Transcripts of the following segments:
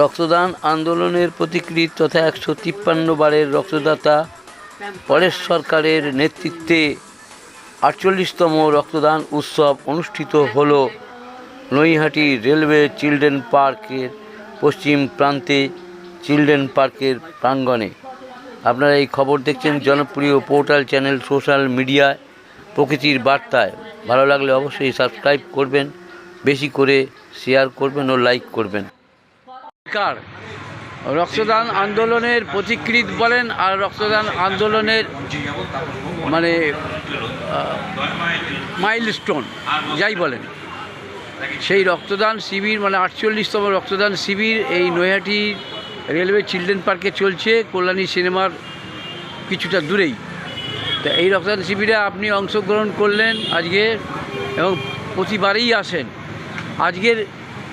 রক্তদান আন্দোলনের প্রতিকৃত তথা 153 রক্তদাতা পরেশ সরকারের নেতৃত্বে 48তম রক্তদান উৎসব অনুষ্ঠিত হল নৈহাটি রেলওয়ে চিলড্রেন পার্কের পশ্চিম প্রান্তে চিলড্রেন পার্কের প্রাঙ্গণে। আপনারা এই খবর দেখছেন জনপ্রিয় পোর্টাল চ্যানেল সোশ্যাল মিডিয়ায় প্রকৃতির বার্তায়। ভালো লাগলে অবশ্যই সাবস্ক্রাইব করবেন, বেশি করে শেয়ার করবেন ও লাইক করবেন। রক্তদান আন্দোলনের প্রতিকৃত বলেন আর রক্তদান আন্দোলনের মানে মাইলস্টোন যাই বলেন, সেই রক্তদান শিবির মানে 48তম রক্তদান শিবির এই নৈহাটি রেলওয়ে চিলড্রেন পার্কে চলছে, কল্যাণী সিনেমার কিছুটা দূরেই। তা এই রক্তদান শিবিরে আপনি অংশগ্রহণ করলেন আজকে এবং প্রতিবারেই আসেন। আজকের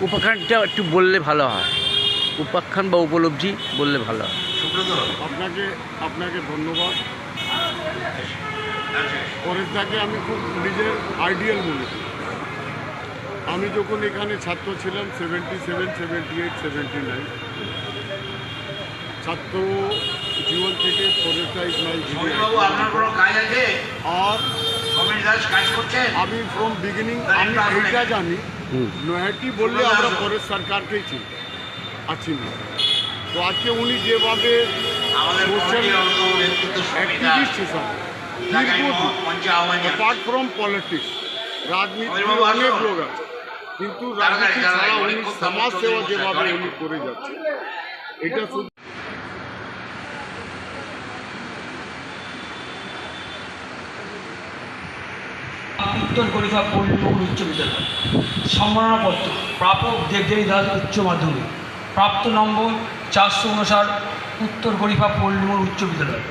উপাখ্যানটা একটু বললে ভালো হয়, উপাখ্যান বা উপলব্ধি বললে ভালো হয়। আপনাকে ধন্যবাদ। পরেশদাকে আমি খুব নিজের আইডিয়াল মনে করি। আমি যখন এখানে ছাত্র ছিলাম 77, 78, 79 ছাত্র জীবন থেকে পরেশদা ইজ মাই আর আমি ফ্রম বিগিনিং আমি এইটা জানি নৈহাটি বললে আমরা পরেশ সরকারকেই চিনি আছি না। তো আজকে উনি যেভাবে অ্যাক্টিভিস্ট হিসাবে অ্যাপার্ট ফ্রম পলিটিক্স, রাজনীতি অনেক লোক আছে, কিন্তু রাজনীতি ছাড়া উনি সমাজ সেবা যেভাবে উনি করে যাচ্ছে এটা শুধু উত্তর কলিকা পল্লীমোহন উচ্চ বিদ্যালয় সম্মাননাপত্র প্রাপক দেবদেবী দাস উচ্চ মাধ্যমিক প্রাপ্ত নম্বর 459 উত্তর কলিকা পল্লীমোহন উচ্চ বিদ্যালয়।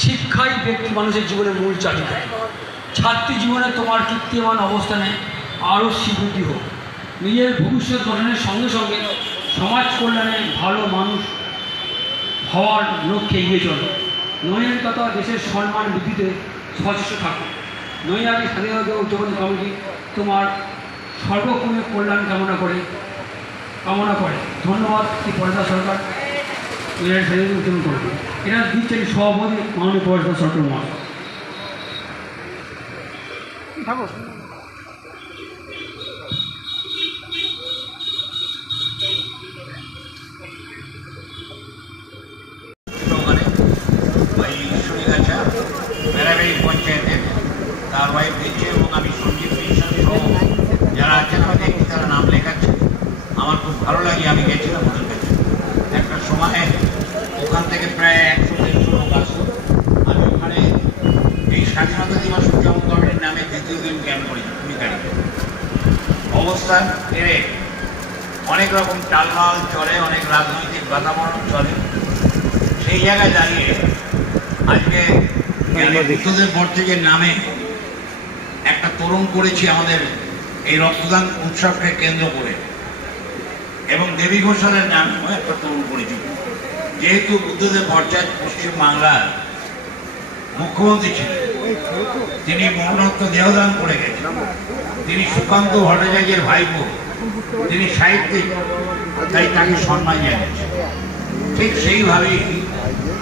শিক্ষাই ব্যক্তি মানুষের জীবনের মূল চাবিকাঠি। ছাত্রী জীবনে তোমার কীর্তিমান অবস্থানে আরও স্বীকৃতি হোক। নিজের ভবিষ্যৎ গঠনের সঙ্গে সঙ্গে সমাজ কল্যাণে ভালো মানুষ হওয়ার লক্ষ্যে এগিয়ে চলো। নৈহাটি তথা দেশের সম্মান বৃদ্ধিতে সচেষ্ট থাকো। নৈহাটি স্বাধীনতা উদযাপন কমিটি তোমার সর্বক্ষণে কল্যাণ কামনা করে। ধন্যবাদ শ্রী পরেশদা সরকার, নৈহাটি স্বাধীনতা উদযাপন কমিটি। এটা দিচ্ছেন সভাপতি মাননীয় পরেশদা সরকার মহাশয়। পঞ্চায়েতের তার ওয়াইফ দিচ্ছে এবং আমি সঞ্জীব মিশন সহ যারা আছেন আমি দেখি তারা নাম লেখাচ্ছে। আমার খুব ভালো লাগে। আমি গেছিলাম ওদের কাছে একটা সময়, ওখান থেকে প্রায় 100-150 লোক আসতো। আমি ওখানে এই স্বাধীনতা দিবস উদযাপন কমিটির নামে দ্বিতীয় দিন ক্যাম্প করি ভূমিকারীতে। অবস্থান এড়ে অনেক রকম টালমাল চলে, অনেক রাজনৈতিক বাতাবরণ চলে। সেই জায়গায় দাঁড়িয়ে আজকে বুদ্ধদেব ভট্টাচার্যের নামে একটা তরুণ করেছি আমাদের এই রক্তদান উৎসবকে কেন্দ্র করে, এবং দেবী ঘোষালের নামেও একটা তরুণ করেছি। যেহেতু বুদ্ধদেব ভট্টাচার্য পশ্চিমবাংলার মুখ্যমন্ত্রী ছিলেন, তিনি মরণোত্ত দেহদান করে গেছেন, তিনি সুকান্ত ভট্টাচার্যের ভাইপো, তিনি সাহিত্যিক, তাই তাকে সম্মান জানিয়েছেন। ঠিক সেইভাবেই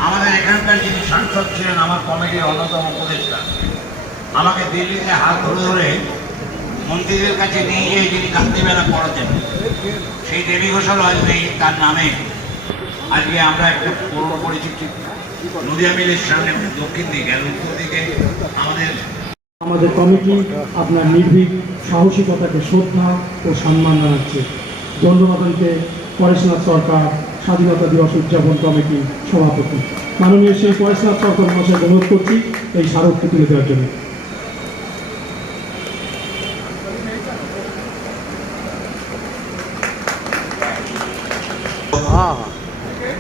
আমাদের এখানকার যিনি সাংসদ ছিলেন, আমার কমিটির অন্যতম উপদেষ্টা, আমাকে দিল্লিতে হাত ধরে ধরে মন্ত্রীদের কাছে নিয়ে গিয়ে যিনি গান্ধীমেলা পড়াতেন, সেই দেবী ঘোষাল আজকে তার নামে আজকে আমরা একটা পৌর করেছি নদিয়া মিলের সামনে দক্ষিণ দিকে আর উত্তর দিকে আমাদের কমিটি আপনার নির্ভীক সাহসিকতাকে শ্রদ্ধা ও সম্মান জানাচ্ছে। ধন্যবাদ দিতে পরেশনাথ সরকার, স্বাধীনতা দিবস উদযাপন কমিটি সভাপতি মাননীয় শ্রী পরেশনাথ সরকার মহাশয় অনুরোধ করছি এই স্মারকটি তুলে দেওয়ার জন্য।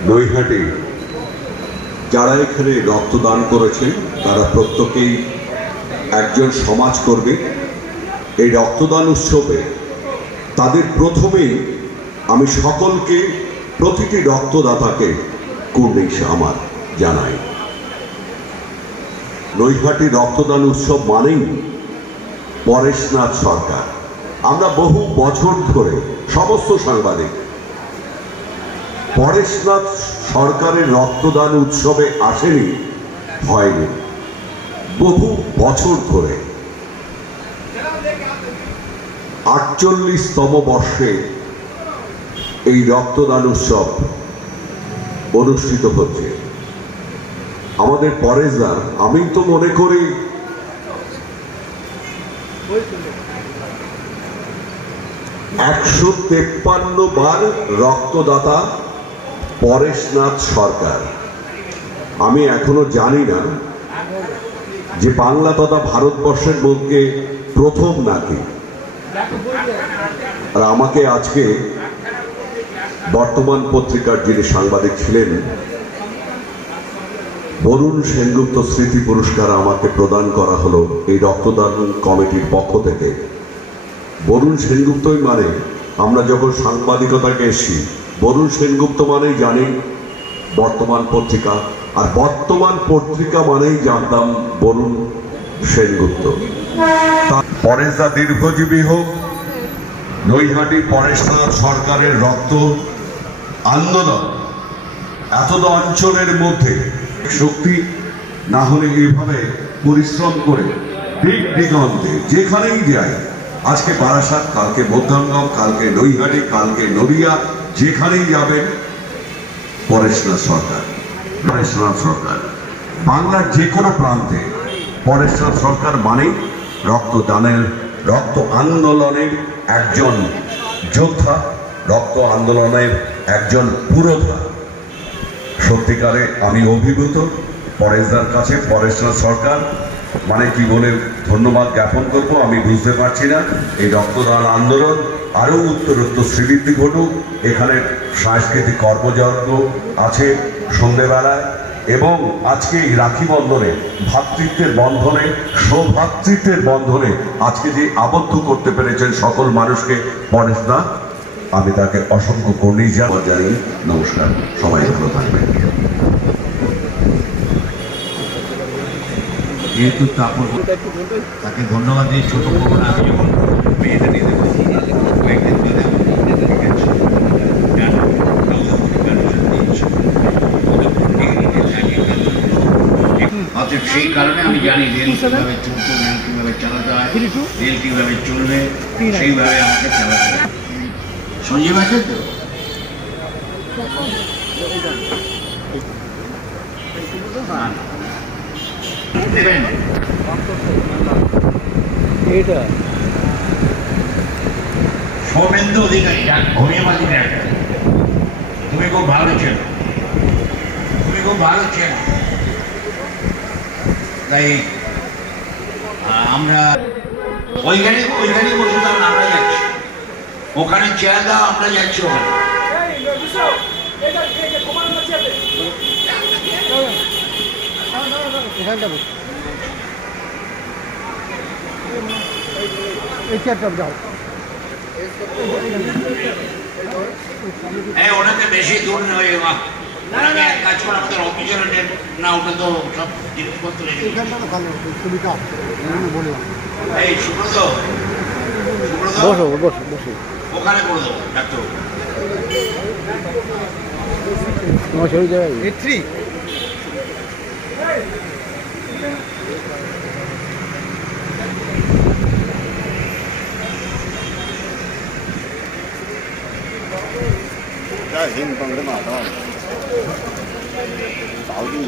নৈহাটি যারা এখানে রক্তদান করেছে তারা প্রত্যেকেই একজন সমাজকর্মী। এই রক্তদান উৎসবে তাদের প্রথমেই আমি সকলকে, প্রতিটি রক্তদাতাকে কুর্নিশ আমার জানাই। নৈহাটি রক্তদান উৎসব মানেই পরেশনাথ সরকার। আমরা বহু বছর ধরে সমস্ত সাংবাদিক পরেশনাথ সরকারের রক্তদান উৎসবে আসেনি হয়নি বহু বছর ধরে 48তম বর্ষে এই রক্তদান উৎসব অনুষ্ঠিত হচ্ছে। আমাদের পরেশদা, আমি তো মনে করি 153 বার রক্তদাতা পরেশনাথ সরকার। আমি এখনো জানি না যে বাংলা তথা ভারতবর্ষের মধ্যে প্রথম নাকি। আর আমাকে আজকে বর্তমান পত্রিকার যিনি সাংবাদিক ছিলেন বরুণ সেনগুপ্ত স্মৃতি পুরস্কার আমাকে প্রদান করা হলো এই রক্তদান কমিটির পক্ষ থেকে। বরুণ সেনগুপ্তই মানে, আমরা যখন সাংবাদিকতাকে এসেছি বরুণ সেনগুপ্ত মানেই জানি বর্তমান পত্রিকা, আর বর্তমান পত্রিকা মানেই জানতাম বরুণ সেনগুপ্ত। পরেশদা দীর্ঘজীবী হোক। নৈহাটি পরেশনাথ সরকারের রক্ত আন্দোলন এত অঞ্চলের মধ্যে শক্তি না হলে এইভাবে পরিশ্রম করে দিক দিগন্তে যেখানেই যায়, আজকে বারাসাত, কালকে মধ্যাঙ্গম, কালকে নৈহাটি, কালকে নদিয়া, যেখানেই যাবেন পরেশনাথ সরকার, পরেশনাথ সরকার। বাংলার যে কোনো প্রান্তে পরেশনাথ সরকার মানেই রক্তদানের, রক্ত আন্দোলনের একজন যোদ্ধা, রক্ত আন্দোলনের একজন পুরোধা। সত্যিকারে আমি অভিভূত পরেশদার কাছে। পরেশনাথ সরকার মানে কি বলে ধন্যবাদ জ্ঞাপন করব আমি বুঝতে পারছি না। এই রক্তদান আন্দোলন আরও উত্তরোত্তর শ্রীবৃদ্ধি ঘটুক। এখানে সাংস্কৃতিক কর্মযজ্ঞ আছে সন্ধ্যেবেলায়, এবং আজকে এই রাখি বন্ধনে, ভ্রাতৃত্বের বন্ধনে, সৌভ্রাতৃত্বের বন্ধনে আজকে যে আবদ্ধ করতে পেরেছেন সকল মানুষকে পরেশদা, আমি তাকে অসংখ্য কর্ণিজা জানি। নমস্কার, সবাই ভালো থাকবেন। যেহেতু তাকে ধন্যবাদ দিয়ে ছোট করবো না। আমি যখন মেয়েটা নিতে পারছি কয়েকদিন ধরে অতএব সেই কারণে আমি জানি রেল কীভাবে চলছে, রেল কীভাবে চালাতে হয়, রেল কীভাবে চলবে, সেইভাবে আমাকে চালাতে হয়। সঞ্জীব আছে তো? দেবেন এটা সৌমেন্দ্র অধিকারী, যার হোমিওপ্যাথি ডাক্তার। তুমি খুব ভালো ছিল, তুমি খুব ভালো ছিল। তাই আমরা ওইখানে বসে দাও, আমরা যাচ্ছি ওখানে, চেয়ার দাও, আমরা যাচ্ছি ওখানে। ওটাতে বেশি দূর নয়, ওনাকে এক কাজ করে আমাদের অফিসের না, ওটা তো সব জিনিসপত্র এই সুব্রত, ওখানে করে দেবো ডাক্তার। हिंद बंद माता साउदी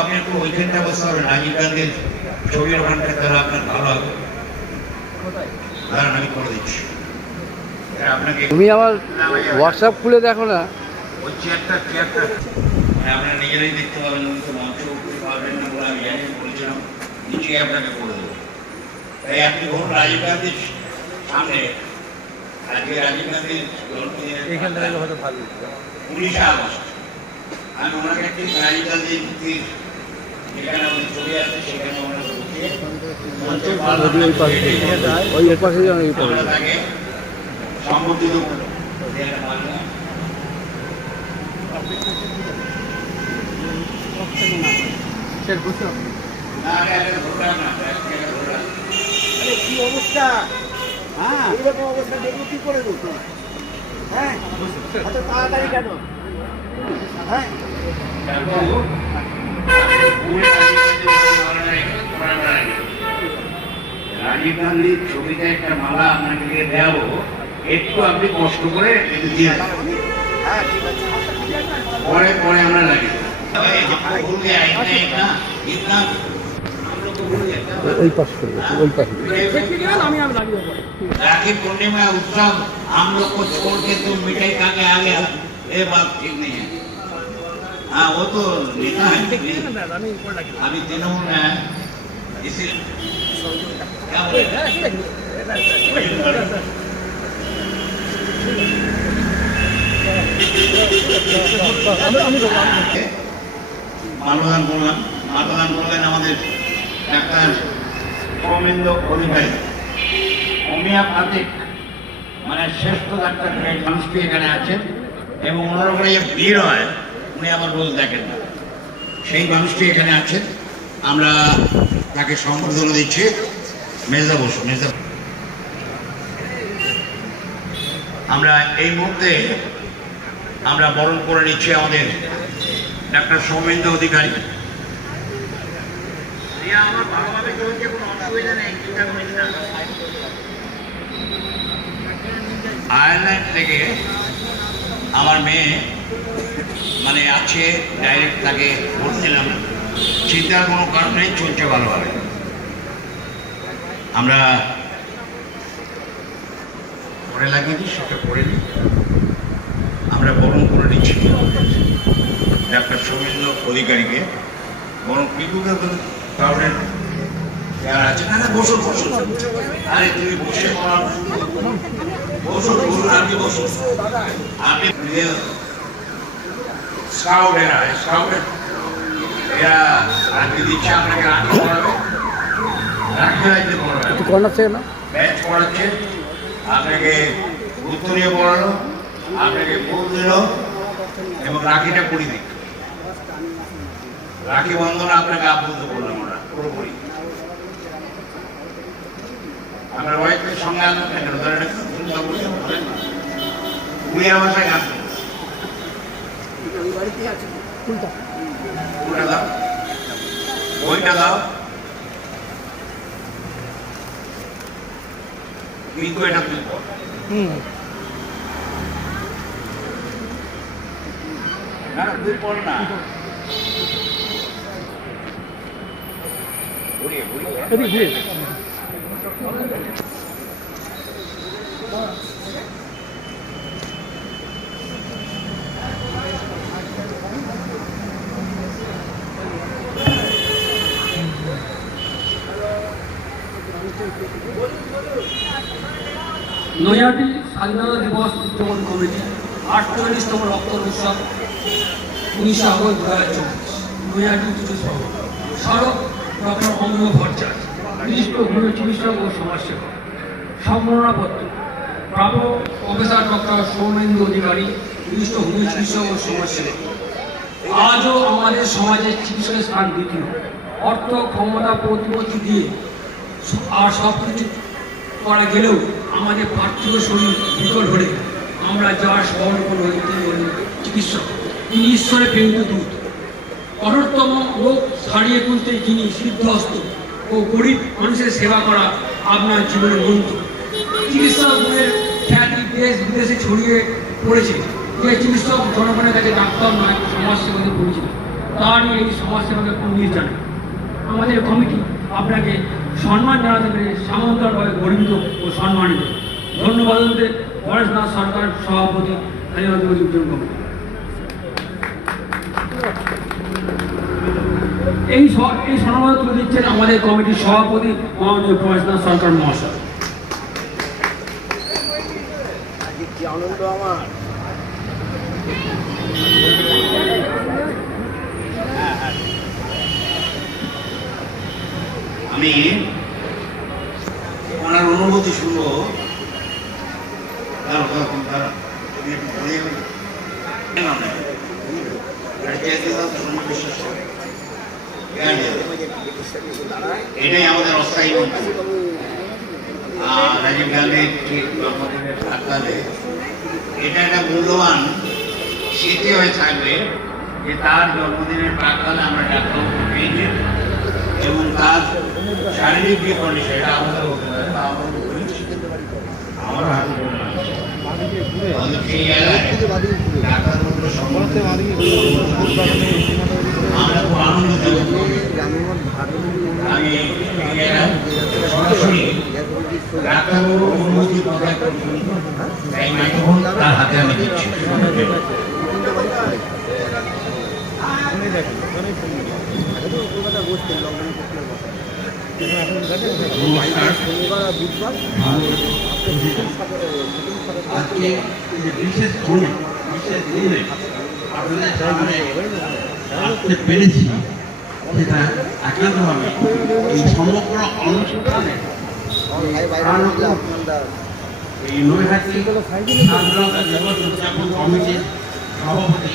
আপনি একটু ওইখানটা বসতে পারবেন, রাজীব গান্ধীর ছবির ওখানটা, তাহলে আপনার ভালো হবে। দাঁড়ান আমি করে দিচ্ছি আপনাকে। তুমি আমার হোয়াটসঅ্যাপ খুলে দেখো না। ওই চেয়ারটা আপনারা নিজেরাই দেখতে পাবেন, মঞ্চ পাবেন না বলে আমি জানি, বলেছিলাম নিচে আপনাকে করে দেবো। তাই আপনি ধরুন রাজীব গান্ধীর সামনে আজকে রাজীব গান্ধীর জন্মদিনের 19 আগস্ট আমি ওনাকে ঠিক রাজীব গান্ধীর মুক্তির যেখানে আমাদের ছবি আছে সেখানে ওনারা বসিয়ে আমরা তাকে সম্বোধিত করবো। কি অবস্থা? হ্যাঁ এরকম অবস্থা দেখবো কি করে বলতো? হ্যাঁ এত তাড়াতাড়ি কেন? হ্যাঁ রাজীব গান্ধীর ছবিতে একটা মালা আপনাকে দেওয়াবো, একটু আপনি কষ্ট করে একটু দিয়ে দেন। হ্যাঁ ঠিক আছে। পরে পরে আমরা লাগিয়ে দেবো। भूल गया इतना इतना हम लोग को भूल गया। राखी पूर्णिमा उत्सव हम लोग को छोड़ के तुम मिठाई खा के आ गया, ये बात ठीक नहीं है। हाँ वो तो नेता है, अभी तृणमूल में है, इसीलिए क्या बोले মাল্যদান করলাম। মাল্যদান করলেন আমাদের ডাক্তার সৌমেন্দ্র অধিকারী, হোমিওপ্যাথিক মানে শ্রেষ্ঠ ডাক্তার মানুষটি এখানে আছেন এবং ওনার ওখানে যে ভিড় হয় উনি আবার রোজ দেখেন না, সেই মানুষটি এখানে আছেন। আমরা তাকে সম্বর্ধনা দিচ্ছি। মেজদা বসুন, মেজদা। আমরা এই মুহূর্তে আমরা বরণ করে নিচ্ছি আমাদের ডাক্তার সৌমেন্দ্র অধিকারী। আমার ভালোভাবে চলছে, কোনো অসুবিধা নেই। আয়ারল্যান্ড থেকে আমার মেয়ে মানে আছে, ডাইরেক্ট তাকে ভোট দিলাম, চিন্তার কোনো কারণ নেই, চলছে ভালোভাবে। আমরা পরে লাগিয়ে দিই, সেটা করে নিই। আমরা বরণ করে নিচ্ছি ডাক্তার সৌমেন্দ্র অধিকারীকে। বরং পিকুকে কারণের যারা আছে, না না বসুন বসুন, আরে তুমি বসে বসুন বসুন, আপনি বসুন। আপনি স্কাউট এরা রাখি দিচ্ছে, আপনাকে রাখি পড়াবে, রাখি রাখতে পড়াবে, ব্যাচ পড়াচ্ছে, আপনাকে উত্তরীয় পড়ালো, আপনাকে ফুল দিল এবং রাখিটা পড়ি দিই। রাখি বন্ধন আপনাকে আবদ্ধ করলাম ওরা পুরোপুরি। আমরা ওয়াইফের সঙ্গে আনলাম না কেন, ধরেন উড়িয়া ভাষায় গান দাও, বইটা দাও, কিন্তু এটা তুই পড়। না তুই পড় না, নৈহাটি স্বাধীনতা দিবস উদযাপন কমিটি 48তম রক্তদান উৎসব 19 আগস্ট 2024 নৈহাটি দুটো শহর স্মারক ডক্টর অমিয় ভট্টাচার্য, বিশিষ্ট হোমিও চিকিৎসক ও সমাজসেবক। সম্মাননাপত্র প্রাপক প্রফেসর ডক্টর সৌমেন্দ্র অধিকারী, বিশিষ্ট হোমিও চিকিৎসক ও সমাজসেবক। আজও আমাদের সমাজে চিকিৎসকের স্থান দ্বিতীয়। অর্থ ক্ষমতা প্রতিপত্তি দিয়ে আর সব কিছু করা গেলেও আমাদের পার্থিব শরীর বিকল হলে আমরা যার স্মরণ করে তিনি হলেন চিকিৎসক। তিনি ঈশ্বরের প্রেরিত দূত। কঠোরতম রোগ ছাড়িয়ে তুলতে যিনি সিদ্ধহস্ত ও গরিব মানুষের সেবা করা আপনার জীবনের মন্ত্র। চিকিৎসক গুণের খ্যাতি দেশ বিদেশে ছড়িয়ে পড়েছে। যে চিকিৎসক জনগণের কাছে ডাক্তার নয় সমাজসেবাকে পরিচিত, তারই এই সমাজসেবাকে কুর্নিশ জানায়। আমাদের কমিটি আপনাকে সম্মান জানাতে পেরে সামন্তভাবে গর্বিত ও সম্মানিত। ধন্যবাদ দিতে পরেশনাথ সরকার, সভাপতি স্বাধীনতা দিবস উদযাপন কমিটি। এই সম্মান তুলে দিচ্ছেন আমাদের কমিটির সভাপতি মাননীয় পরেশনাথ সরকার মহাশয়। আমি ওনার অনুভূতি শুনবো। এটাই আমাদের অস্থায়ী মন্ত্রী রাজীব গান্ধীর ঠিক জন্মদিনের প্রাক্কালে এটা একটা মূল্যবান স্মৃতি হয়ে থাকবে যে তার জন্মদিনের প্রাক্কালে আমরা ডাক্তারবাবু পেয়েছি এবং তার শারীরিক যে কন্ডিশন এটা আমাদের হতে পারে বা আমারও হাতে সেই এলাকায় ডাক্তারবাবুর সম্বন্ধে আমরা খুব আনন্দিত। আমি সরাসরি ডাক্তারবাবুর অনুমতি প্রদান করছি, তাই মাইক্রোফোন তার হাতে আমি দিচ্ছি। আজকে বিশেষ দিনে আপনাদের সামনে আসতে পেরেছি, সেটা একান্তভাবে এই সমগ্র অনুষ্ঠানে এই নৈহাটি স্বাধীনতা দিবস উদযাপন কমিটির সভাপতি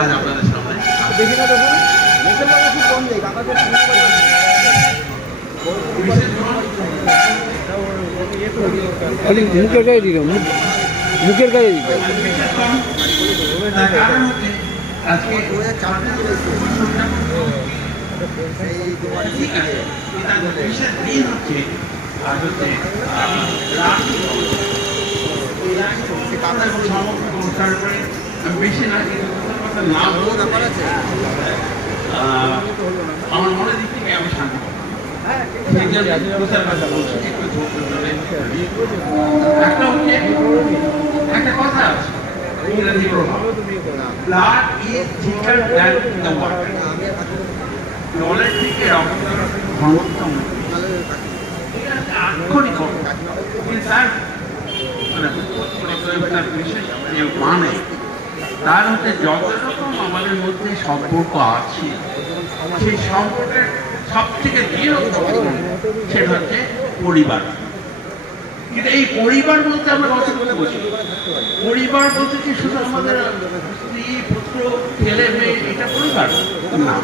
আজ আপনাদের সামনে মুখের গায়ে দিল, মুখের গায়ে দিল। আজকে বিশেষ দিন হচ্ছে আজ হচ্ছে বেশি না আমার মনের দিক থেকে আমি শান্তি পাবো। একটা কথা আছে ইংরেজি প্রভাব, blood is থিকার than the water. জলের থেকে রক্তের ঘনত্ব আক্ষরিক তার বিশেষ মানে তার হচ্ছে যত রকম আমাদের মধ্যে সম্পর্ক আছে, সেই সম্পর্কের সব থেকে বৃহত্তম সেটা হচ্ছে পরিবার। কিন্তু এই পরিবার বলতে আমরা কত কথা বলছি, পরিবার বলতে কি শুধু আমাদের স্ত্রী পুত্র ছেলে মেয়ে এটা পরিবার না,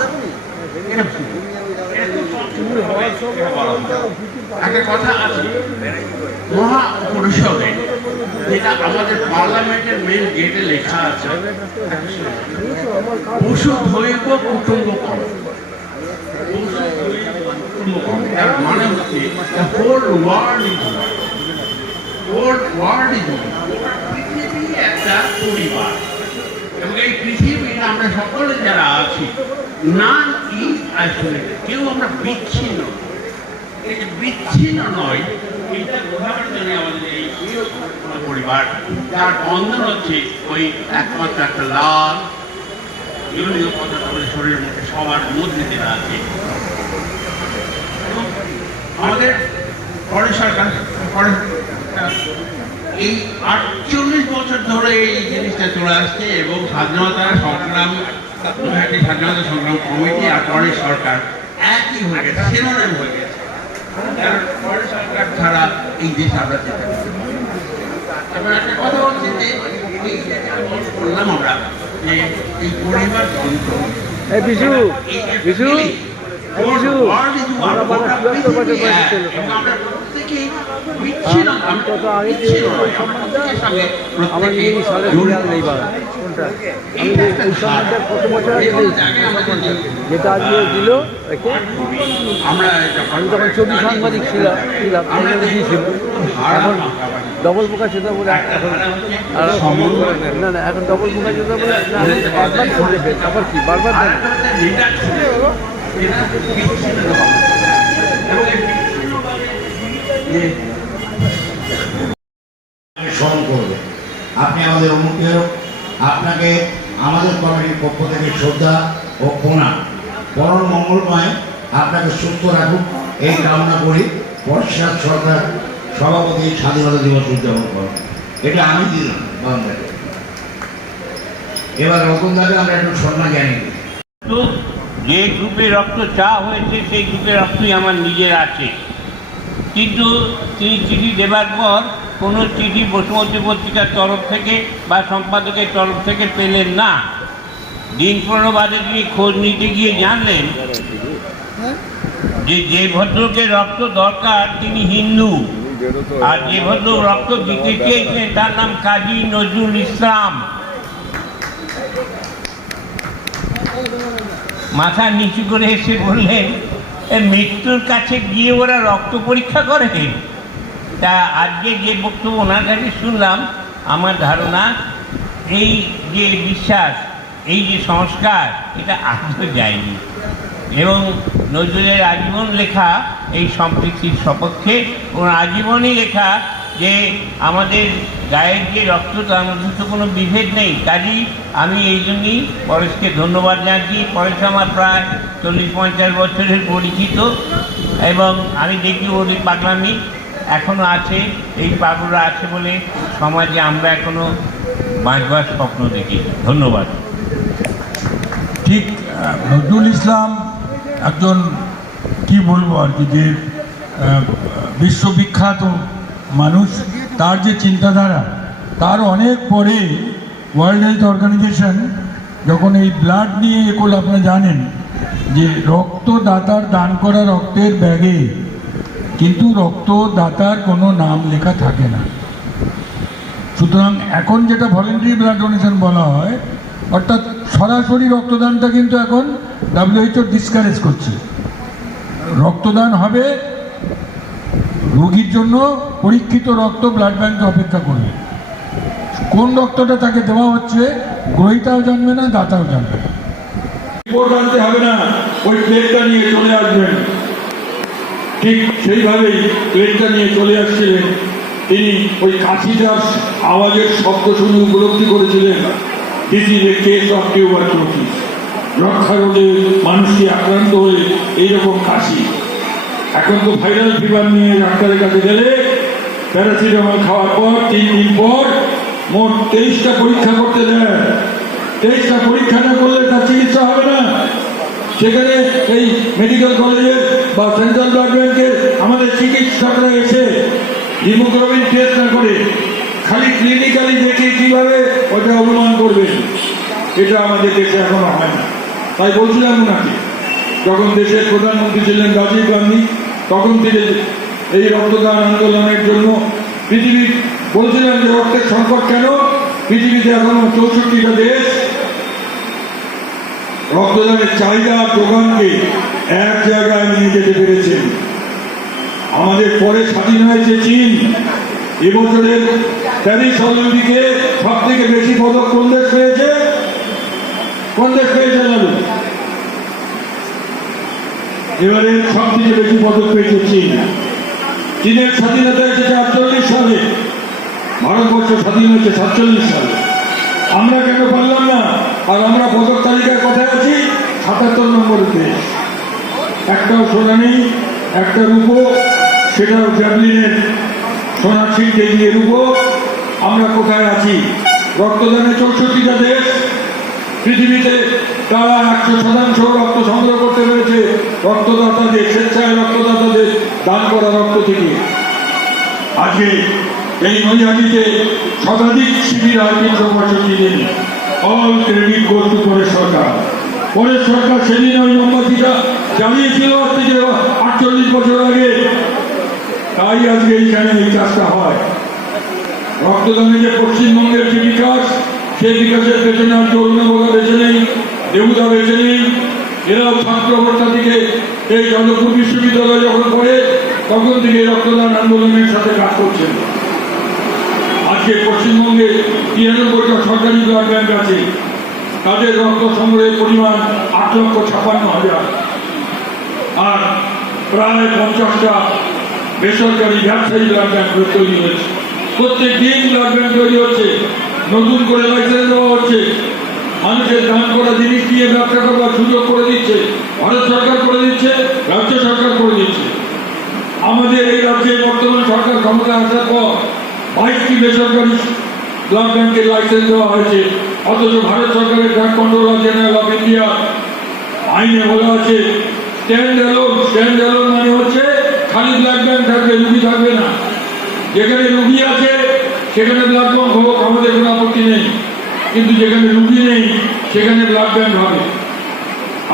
একটা কথা আছে মহাপরিষদে, যেটা আমাদের পার্লামেন্টের মেন গেটে লেখা আছে, বসুধৈব কুটুম্বকম। তার মানে হচ্ছে হোল ওয়ার্ল্ড ইজ পৃথিবী একটা পরিবার, এবং এই পৃথিবীতে আমরা সকলে যারা আছি নান ইজ আইসোলেটেড, কেউ আমরা বিচ্ছিন্ন, বিচ্ছিন্ন নয়। এটা বোঝাবার জন্য আমাদের এই পরিবার, যার বন্ধন হচ্ছে ওই একমাত্র একটা লাল ইউনিয় পদার্থ আমাদের শরীরের মধ্যে সবার মধ্যে যেটা আছে। আমাদের পরে সরকার এই 48 বছর ধরে এই জিনিসটা চলে আসছে, এবং স্বাধীনতা সংগ্রাম স্বাধীনতা সংগ্রাম কমিটি আর পরে সরকার একই হয়ে গেছে, সিনোনিম হয়ে গেছে। পরে সরকার ছাড়া এই দেশ আমরা যেতে পারি। এবার একটা কথা বলছি যে বললাম আমরা যে এই পরিবার তন্ত্র যেটা আজকে দিল, আমি তখন ছবি সাংবাদিক ছিলাম, দিয়েছিল। এখন ডবল প্রকাশ যেতে বলে, না না এখন ডবল প্রকাশ যেতে বলে একবার ধরে ফেলছে, আবার কি বারবার আমি স্মরণ করবো। আপনি আমাদের অনুপ্রেরক, আপনাকে আমাদের কমিটির পক্ষ থেকে শ্রদ্ধা ও প্রণাম। পরম মঙ্গলময় আপনাকে সুস্থ রাখুক এই কামনা করি। পশ্চাৎ সরকার সভাপতি স্বাধীনতা দিবস উদযাপন করো, এটা আমি দিলাম বাংলাদেশে। এবার রতনদাকে আমরা একটু সম্মান জানিয়ে দিই। তো যে গ্রুপে রক্ত চাওয়া হয়েছে সেই গ্রুপের রক্তই আমার নিজের আছে, কিন্তু তিনি চিঠি দেবার পর কোনো চিঠি বসুমতী পত্রিকার তরফ থেকে বা সম্পাদকের তরফ থেকে পেলেন না। দিন 15 বাদে তিনি খোঁজ নিতে গিয়ে জানলেন যে ভদ্রকে রক্ত দরকার তিনি হিন্দু, আর যে ভদ্র রক্ত দিতে চেয়েছেন তার নাম কাজী নজরুল ইসলাম। মাথা নিচু করে এসে বললেন, মৃত্যুর কাছে গিয়ে ওরা রক্ত পরীক্ষা করে? তা আজকে যে বক্তব্য ওনার কাছে শুনলাম, আমার ধারণা এই যে বিশ্বাস, এই যে সংস্কার, এটা আজও যায়নি। এবং নজরুলের আজীবন লেখা এই সম্প্রীতির সপক্ষে, ওনার আজীবনই লেখা যে আমাদের গায়ের যে রক্ত তার মধ্যে তো কোনো বিভেদ নেই। কাজেই আমি এই জন্যই পরেশকে ধন্যবাদ জানাচ্ছি। পরেশ আমার প্রায় 40-50 বছরের পরিচিত, এবং আমি দেখি ওর এই পাগলামি এখনও আছে। এই পাগলরা আছে বলে সমাজে আমরা এখনও বাঁচবার স্বপ্ন দেখি। ধন্যবাদ। ঠিক নজরুল ইসলাম একজন কি বলবো আর কি, যে বিশ্ববিখ্যাত মানুষ, তার যে চিন্তাধারা, তার অনেক পরে ওয়ার্ল্ড হেলথ অর্গানাইজেশন যখন এই ব্লাড নিয়ে এ করল, আপনারা জানেন যে রক্তদাতার দান করা রক্তের ব্যাগে কিন্তু রক্তদাতার কোনো নাম লেখা থাকে না। সুতরাং এখন যেটা ভলেন্টারি ব্লাড ডোনেশন বলা হয়, অর্থাৎ সরাসরি রক্তদানটা কিন্তু এখন WHO ডিসকারেজ করছে। রক্তদান হবে রোগীর জন্য পরীক্ষিত রক্ত ব্লাড ব্যাংকে অপেক্ষা করবে। কোন রক্তটা তাকে দেওয়া হচ্ছে গ্রহীতাও জানবে না, দাতাও জানবে না। রিপোর্ট আনতে হবে না, ওই প্লেটটা নিয়ে চলে আসবেন। ঠিক সেইভাবেই প্লেটটা নিয়ে চলে আসছিলেন তিনি। ওই কাশিটার আওয়াজের শব্দ শুনে উপলব্ধি করেছিলেন this is a case of tuberculosis. যক্ষা রোগে মানুষটি আক্রান্ত হয়ে এইরকম কাশি। এখন তো ভাইরাল ফিভার নিয়ে ডাক্তারের কাছে গেলে প্যারাসিটামল খাওয়ার পর 3 দিন পর মোট 23টা পরীক্ষা করতে দেয়। 23টা পরীক্ষা না করলে তার চিকিৎসা হবে না। সেখানে এই মেডিকেল কলেজের বা সেন্ট্রাল ব্লাড ব্যাংকের আমাদের চিকিৎসকরা এসে হিমোগ্লোবিন টেস্ট না করে খালি ক্লিনিক্যালি দেখে কিভাবে ওটা অনুমান করবেন, এটা আমাদের দেশে এখনো হয় না। তাই বলছিলাম ওনাকে, যখন দেশের প্রধানমন্ত্রী ছিলেন রাজীব গান্ধী, তখন থেকে এই রক্তদান আন্দোলনের জন্য পৃথিবী বলছিলেন যে রক্তের সংকট কেন, পৃথিবীতে এখনো 64টা দেশ রক্তদানের চাহিদা যোগানকে এক জায়গায় নিয়ে যেতে পেরেছেন। আমাদের পরে স্বাধীন হয়েছে চীন। এবছরের প্যারিস অলিম্পিকে সব থেকে বেশি পদক কোন দেশ পেয়েছে? কোন দেশ পেয়েছে জানো? এবারে সব থেকে বেশি পদক পেয়েছে চীন। চীনের স্বাধীনতা এসেছে 48 সালে, ভারতবর্ষ স্বাধীন হয়েছে 47 সালে। আমরা কেন পারলাম না? আর আমরা পদক তালিকার কথায় আছি 77 নম্বরের দেশ। একটাও সোনা নেই, একটা রূপো, সেটাও জ্যাভলিনের সোনা ছিটকে গিয়ে রূপো। আমরা কোথায় আছি? রক্তদানে 64টা দেশ পৃথিবীতে, তারা 100% রক্ত সংগ্রহ করতে পেরেছে রক্তদাতাদের, স্বেচ্ছায় রক্তদাতাদের দান করা রক্ত থেকে। আজকে এই নৈহাটিতে শতাধিক শিবির হয় 365 দিন। All credit goes to Paresh Sarkar. Paresh Sarkar সেদিন ওই মোমবাতিটা জ্বালিয়েছিল আজ থেকে 48 বছর আগে। তাই আজকে এইখানে এই কাজটা হয়। রক্তদানে যে পশ্চিমবঙ্গের যে বিকাশ, সেই বিকাশের পেছনে আজকে অরুণাবদা বেঁচে নেই, দেবুদা বেঁচে নেই। এরাও ছাত্র অবস্থা থেকে এই যাদবপুর বিশ্ববিদ্যালয়ে যখন পড়ে তখন থেকে রক্তদান আন্দোলনের সাথে কাজ করছেন। আজকে পশ্চিমবঙ্গে 93টা সরকারি ব্লাড ব্যাংক আছে, তাদের রক্ত সংগ্রহের পরিমাণ 8,56,000, আর প্রায় 50টা বেসরকারি ব্যবসায়ী ব্লাড ব্যাংক তৈরি হয়েছে। প্রত্যেক দিন ব্লাড ব্যাংক তৈরি হচ্ছে, নতুন করে লাইসেন্স দেওয়া হচ্ছে, মানুষের দান করা জিনিস দিয়ে ব্যবসা করবার সুযোগ করে দিচ্ছে, ভারত সরকার করে দিচ্ছে, রাজ্য সরকার করে দিচ্ছে। আমাদের এই সরকার আসার পর 22টি বেসরকারি ব্লাড ব্যাংকের লাইসেন্স দেওয়া হয়েছে, অথচ ভারত সরকারের drug controller general of India আইনে বলা আছে স্ট্যান্ড অ্যালোন মানে হচ্ছে খালি ব্লাড ব্যাংক থাকবে, রুগী থাকবে না। যেখানে রুগী আছে সেখানে ব্লাড ব্যাংক হোক, আমাদের কোনো আপত্তি নেই, কিন্তু যেখানে রুগী নেই সেখানে ব্লাড ব্যাংক হবে।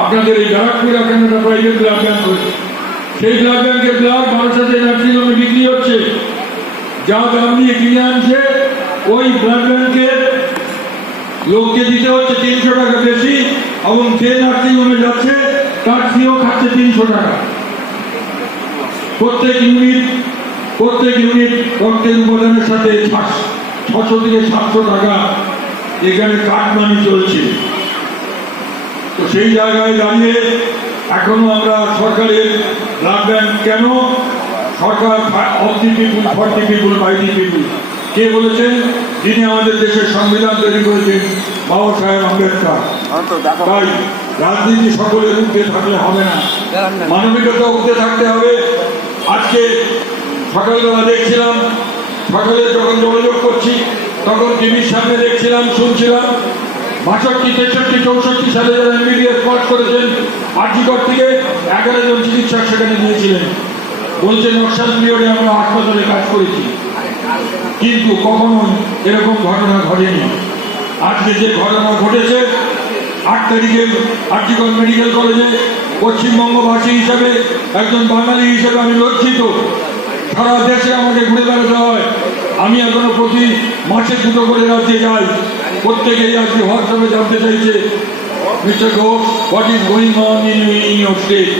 আপনাদের এই ব্যারাকপুর এখানে একটা প্রাইভেট ব্লাড ব্যাংক হয়েছে, সেই ব্লাড ব্যাংকের ব্লাড মানুষের নার্সিংহোমে বিক্রি হচ্ছে, যা দাম নিয়ে কিনে আনছে ওই ব্লাড ব্যাংকের লোককে দিতে হচ্ছে 300 টাকা বেশি, এবং যে নার্সিংহোমে যাচ্ছে তার ফিও খাচ্ছে 300 টাকা। প্রত্যেক ইউনিট রক্তের উপাদানের সাথে 600 থেকে 700 টাকা এখানে কাটমানি চলছে। তো সেই জায়গায় দাঁড়িয়ে এখনো আমরা সরকারের ব্লাড ব্যাংক কেন, সরকার of the people, for the people, by the people কে বলেছেন? যিনি আমাদের দেশের সংবিধান তৈরি করেছেন, বাবা সাহেব আম্বেদকর। তাই রাজনীতি সকলের ঊর্ধ্বে থাকলে হবে না, মানবিকতা ঊর্ধ্বে থাকতে হবে। আজকে সকালবেলা দেখছিলাম, সকালে যখন যোগাযোগ করছি তখন টিভির সামনে দেখছিলাম, শুনছিলাম 62, 63, 64 সালে যারা এমবিবিএস পাস করেছেন আরজিকর থেকে 11 জন চিকিৎসক সেখানে দিয়েছিলেন, বলছেন নকশাল পিরিয়ডে আমরা হাসপাতালে কাজ করেছি, কিন্তু কখনো এরকম ঘটনা ঘটেনি। আজকে যে ঘটনা ঘটেছে 8 তারিখে আরজিকর মেডিকেল কলেজে, পশ্চিমবঙ্গবাসী হিসাবে, একজন বাঙালি হিসেবে আমি লজ্জিত। সারা দেশে আমাকে ঘুরে বেড়াতে হয়, আমি এখনো প্রতি মাসে 2 করে রাজ্যে যাই, প্রত্যেকেই আজকে হোয়াটসঅ্যাপে জানতে চাইছে mister Ghosh what is going on in your state.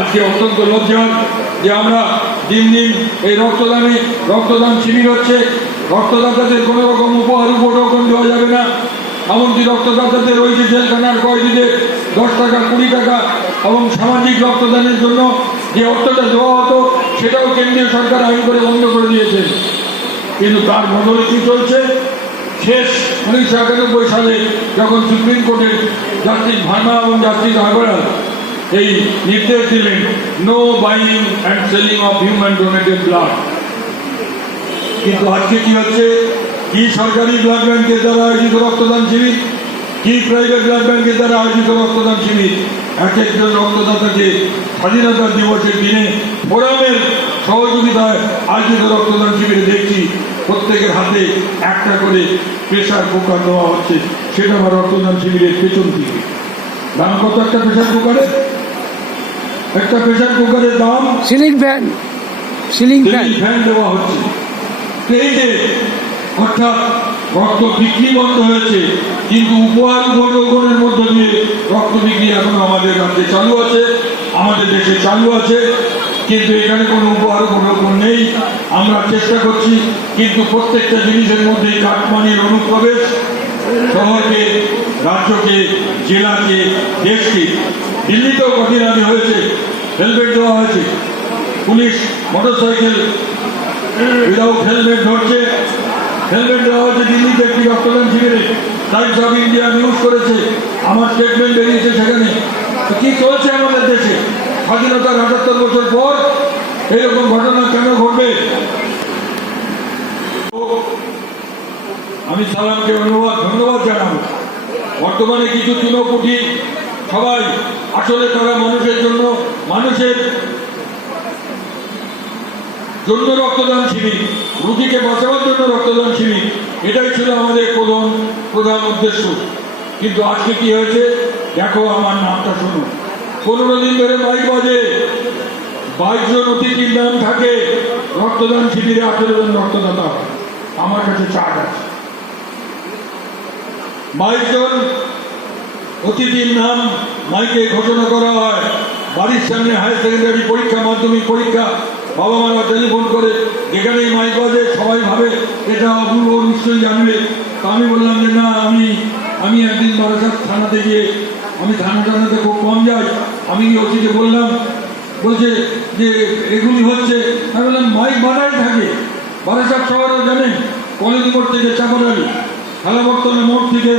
আজকে অত্যন্ত লজ্জার যে আমরা দিন দিন এই রক্তদান শিবির হচ্ছে, রক্তদাতাদের কোনো রকম উপহার উপঢৌকন দেওয়া যাবে না, এমনকি রক্তদাতাদের ওই যে জেলখানার কয়েদিদের 10 টাকা 20 টাকা এবং সামাজিক রক্তদানের জন্য যে অর্থটা দেওয়া হতো সেটাও কেন্দ্রীয় সরকার আইন করে বন্ধ করে দিয়েছে। কিন্তু তার বদলে কি চলছে? শেষ 1991 সালে যখন সুপ্রিম কোর্টের জাস্টিস ভার্মা এবং জাস্টিস আগরওয়াল এই নির্দেশ দিলেন, no buying and selling of human donated blood, কিন্তু আজকে কি হচ্ছে? কি সরকারি ব্লাড ব্যাংকের দ্বারা আয়োজিত রক্তদান শিবির, কি প্রাইভেট ব্লাড ব্যাংকের দ্বারা আয়োজিত রক্তদান শিবির, এক একজন রক্তদাতাকে স্বাধীনতা দিবসের দিনে ফোরামের সহযোগিতায় আয়োজিত রক্তদান শিবিরে দেখছি প্রত্যেকের হাতে একটা করে প্রেসার কুকার দেওয়া হচ্ছে, সেটা আমার রক্তদান শিবিরের পেছন দিকে। দাম কত একটা প্রেসার কুকারের? একটা প্রেসার কুকারের দাম সিলিং ফ্যান দেওয়া হচ্ছে। এই যে অর্থাৎ রক্ত বিক্রি বন্ধ হয়েছে, কিন্তু উপহার উপঢৌকনের মধ্য দিয়ে রক্ত বিক্রি এখন আমাদের রাজ্যে চালু আছে, আমাদের দেশে চালু আছে, কিন্তু এখানে কোনো উপহার উপঢৌকন নেই। আমরা চেষ্টা করছি, কিন্তু প্রত্যেকটা জিনিসের মধ্যেই কাটমানির অনুপ্রবেশ, শহরকে, রাজ্যকে, জেলাকে, দেশকে। দিল্লিতেও কদিন আগে হয়েছে, হেলমেট দেওয়া হয়েছে, পুলিশ মোটরসাইকেল উইদাউট হেলমেট ধরছে, হেলমেট দেওয়া হয়েছে দিল্লিতে একটি রক্তদান শিবিরে। টাইমস অফ ইন্ডিয়া নিউজ করেছে, আমার স্টেটমেন্ট বেরিয়েছে সেখানে। কি চলছে আমাদের দেশে? স্বাধীনতার ৭৮ বছর পর এরকম ঘটনা কেন ঘটবে? আমি সালামকে ধন্যবাদ জানাবো। বর্তমানে কিছু চুনোপুটি সবাই আসলে তারা মানুষের জন্য রক্তদান শিবির, রুগীকে বাঁচাবার জন্য রক্তদান শিবির, এটাই ছিল আমাদের প্রধান উদ্দেশ্য। কিন্তু আজকে কি হয়েছে দেখো, আমার নামটা শুনো, 15 দিন ধরে মাইক বাজে, 22 জন অতিথির নাম থাকে রক্তদান শিবিরে, 18 জন রক্তদাতা। আমার কাছে চার্ট আছে, 22 জন অতিথির নাম মাইকে ঘোষণা করা হয়। বাড়ির সামনে হায়ার সেকেন্ডারি পরীক্ষা, মাধ্যমিক পরীক্ষা, বাবা মারা টেলিফোন করে, যেখানেই মাইক বাজে সবাই ভাবে এটা অপূর্ব নিশ্চয়ই জানবে। তা আমি বললাম যে না, আমি একদিন বারাসাত থানাতে গিয়ে, আমি থানাতে খুব কম যাই, আমি ওটিকে বললাম, বলছে যে এগুলি হচ্ছে। আমি বললাম মাইক বাজাই থাকে বারাসাত শহরে, জানেন কলেজ মোড় থেকে চাপাডালি, খেলাবর্তনের মোড় থেকে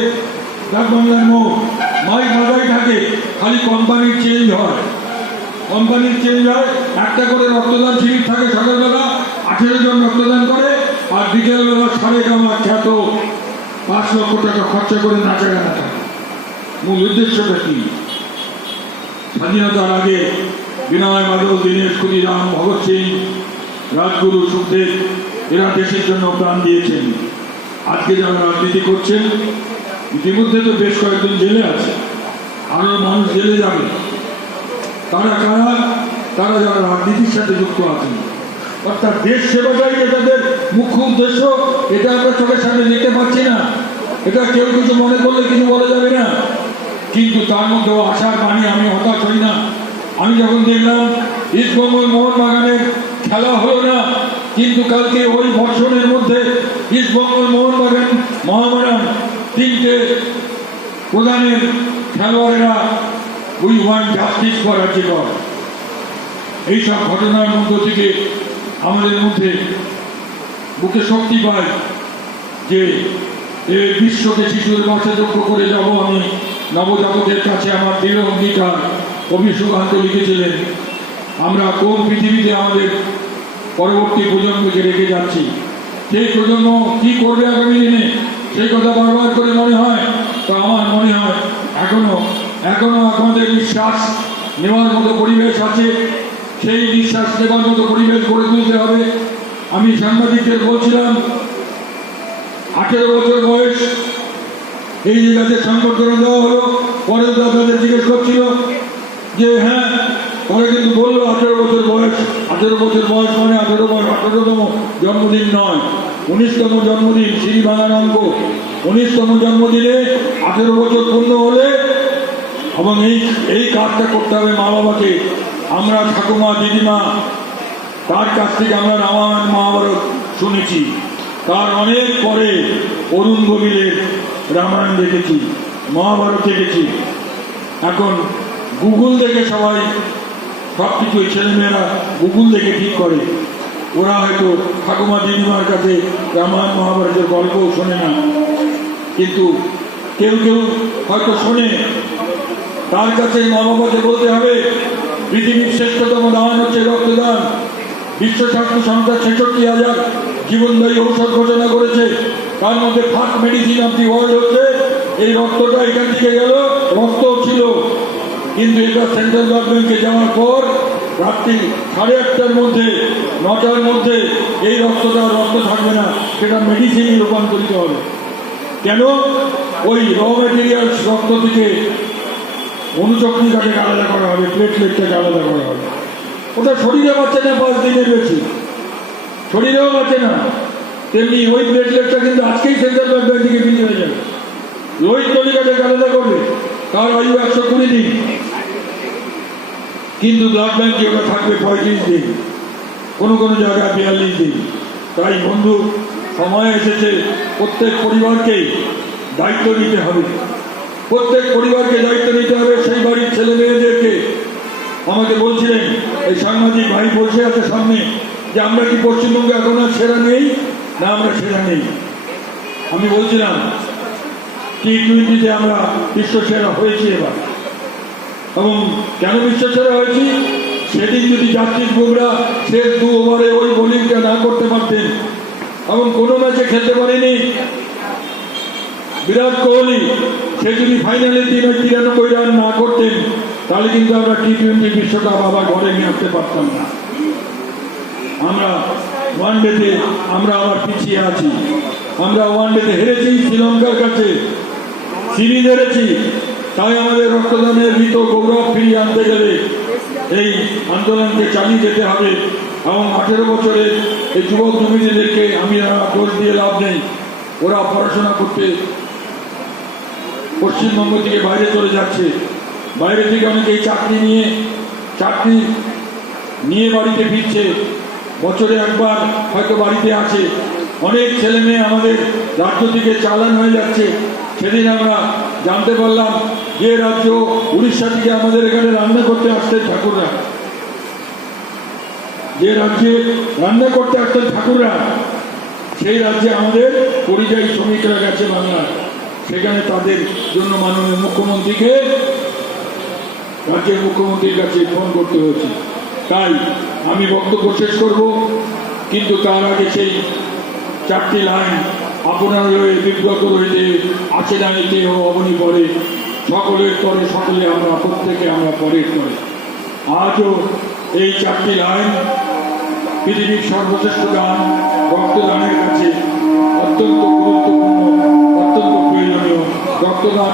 ডাকবাংলার মোড়, মাইক বাজাই থাকে, খালি কোম্পানির চেঞ্জ হয়, একটা করে রক্তদান শিবির থাকে সকালবেলা, 18 জন রক্তদান করে, আর বিকেলবেলা সারেগামা খ্যাত 5 লক্ষ টাকা খরচা করে নাচা গানা থাকে। মূল উদ্দেশ্যটা কি? স্বাধীনতার আগে বিনয় বাদল, দীনেশ ক্ষুদিরাম, ভগৎ সিং, রাজগুরু, সুখদেব এরা দেশের জন্য প্রাণ দিয়েছেন। আজকে যারা রাজনীতি করছেন, ইতিমধ্যে তো বেশ কয়েকজন জেলে আছে, আরো মানুষ জেলে যাবে। তারা কারা? তারা যারা রাজনীতির সাথে যুক্ত আছেন। অর্থাৎ দেশ সেবাটাই যে তাদের মুখ্য উদ্দেশ্য, এটা আমরা চোখের সামনে দেখতে পাচ্ছি না। এটা কেউ কিছু মনে করলে কিছু বলা যাবে না, কিন্তু তার মধ্যেও আশার বাণী। আমি হতাশ হই না। আমি যখন দেখলাম ইস্টবেঙ্গল মোহনবাগানের খেলা হলো না, কিন্তু কালকে ওই বর্ষণের মধ্যে ইস্টবেঙ্গল মোহনবাগান মহামারান 3টে প্রধানের খেলোয়াড়েরা we want justice for RG Kar, এইসব ঘটনার মধ্য থেকে আমাদের মধ্যে বুকে শক্তি পায় যে এই বিশ্বকে শিশুর বাচ্চাযোগ্য করে যাব আমি। নবজাতকের কাছে আমার দৃঢ় অঙ্গীকার। কবি সুকান্ত লিখেছিলেন, আমরা কোন পৃথিবীতে আমাদের পরবর্তী প্রজন্মকে রেখে যাচ্ছি, সেই প্রজন্ম কি করবে আগামী দিনে, সেই কথা বারবার করে মনে হয়। তো আমার মনে হয় এখনো আমাদের নিঃশ্বাস নেওয়ার মতো পরিবেশ আছে। সেই নিঃশ্বাস নেওয়ার মতো পরিবেশ গড়ে তুলতে হবে। আমি সাংবাদিকদের বলছিলাম, 18 বছর বয়স এই যে যাদের সংবর্ধনা দেওয়া হলো, পরে তাদের জিজ্ঞেস করছিল যে হ্যাঁ, তারা কিন্তু বললো 18 বছর বয়স। 18 বছর বয়স মানে 18তম জন্মদিন নয়, 19তম জন্মদিন। সিঁড়ি ভাঙার অঙ্ক। 19তম জন্মদিনে 18 বছর পূর্ণ হলে, এবং এই কাজটা করতে হবে মা বাবাকে। আমরা ঠাকুমা, দিদিমা, তার কাছ থেকে আমরা রামায়ণ মহাভারত শুনেছি। তার অনেক পরে অরুণ গভীরের রামায়ণ দেখেছি, মহাভারত দেখেছি। এখন গুগল দেখে সবাই সব কিছু, ছেলেমেয়েরা গুগল দেখে ঠিক করে। ওরা হয়তো ঠাকুমা দিদিমার কাছে রামায়ণ মহাভারতের গল্পও শোনে না, কিন্তু কেউ কেউ হয়তো শোনে। তার কাছে মা বাবাকে বলতে হবে, পৃথিবীর শ্রেষ্ঠতম দান হচ্ছে রক্তদান। বিশ্ব স্বাস্থ্য সংস্থা 66,000 জীবনদায়ী ঔষধ ঘোষণা করেছে। তার মধ্যে first medicine of the world হচ্ছে এই রক্তটা। এখান থেকে গেল, রক্ত ছিল, কিন্তু এটা সেন্ট্রাল গভর্নমেন্টকে যাওয়ার পর রাত্রি 8:30টার মধ্যে 9টার মধ্যে এই রক্তটা রক্ত থাকবে না, সেটা মেডিসিনে রূপান্তরিত হবে। কেন? ওই র ম্যাটেরিয়ালস রক্ত থেকে অনুচক্রিকাকে আলাদা করা হবে, প্লেটলেটটাকে আলাদা করা হবে। ওটা শরীরে বাঁচে না 5 দিনের বেশি, শরীরেও বাঁচে না। তেমনি ওই প্লেটলেটটা কিন্তু আজকেই সেন্ট্রাল গভর্নমেন্ট থেকে বিলি হয়ে যাবে। লোহিত কণিকাটাকে আলাদা করবে, তার আয়ু 120 দিন, কিন্তু ব্লাড ব্যাংকে ওটা থাকবে 35 দিন, কোনো কোনো জায়গায় 42 দিন। তাই বন্ধু, সময় এসেছে প্রত্যেক পরিবারকেই দায়িত্ব নিতে হবে। প্রত্যেক পরিবারকে দায়িত্ব নিতে হবে। সেই বাড়ির ছেলে মেয়েদেরকে আমাকে বলছিলেন, এই সাংবাদিক ভাই বসে আছে সামনে, যে আমরা কি পশ্চিমবঙ্গে এখন আর সেরা নেই? না, আমরা সেরা নেই। আমি বলছিলাম T20-তে আমরা বিশ্ব সেরা হয়েছি এবার। এবং কেন বিশ্ব সেরা হয়েছি? সেদিন যদি জাসপ্রীত বুমরা শেষ 2 ওভারে ওই বোলিংটা না করতে পারতেন, এবং কোনো ম্যাচে খেলতে পারেনি বিরাট কোহলি, সে যদি ফাইনালে 93 রান না করতেন, তাহলে কিন্তু আমরা T20 বিশ্বকাপ আবার ঘরে নিয়ে আসতে পারতাম না। আমরা ওয়ানডেতে আমরা আবার পিছিয়ে আছি। আমরা ওয়ানডেতে হেরেছি শ্রীলঙ্কার কাছে, সিরিজ হেরেছি। তাই আমাদের রক্তদানের মৃত গৌরব ফিরিয়ে আনতে গেলে এই আন্দোলনকে চালিয়ে যেতে হবে। এবং 18 বছরের এই যুবক যুবতীদেরকে আমি দোষ দিয়ে লাভ নেই। ওরা পড়াশোনা করতে পশ্চিমবঙ্গ থেকে বাইরে চলে যাচ্ছে। বাইরে থেকে অনেকেই চাকরি নিয়ে বাড়িতে ফিরছে। বছরে একবার হয়তো বাড়িতে আছে। অনেক ছেলে মেয়ে আমাদের রাজ্য থেকে চালান হয়ে যাচ্ছে। সেদিন আমরা জানতে পারলাম যে রাজ্য উড়িষ্যা থেকে আমাদের এখানে রান্না করতে আসতেন ঠাকুররা, যে রাজ্যে রান্না করতে আসতেন ঠাকুররা, সেই রাজ্যে আমাদের পরিযায়ী শ্রমিকরা গেছে বাংলায়। সেখানে তাদের জন্য মাননীয় মুখ্যমন্ত্রীকে, রাজ্যের মুখ্যমন্ত্রীর কাছে ফোন করতে হয়েছে। তাই আমি বক্তব্য শেষ করব। কিন্তু তার আগে সেই 4টি লাইন আপনার হয়ে বিব্রত রইতে আছে না এতে ও অবনি পরে সকলের পরে সকলে আমরা প্রত্যেকে আমরা পরের পরে। আজও এই 4টি লাইন পৃথিবীর সর্বশ্রেষ্ঠ গান রক্তদানের কাছে অত্যন্ত গুরুত্বপূর্ণ, অত্যন্ত প্রয়োজনীয়। রক্তদান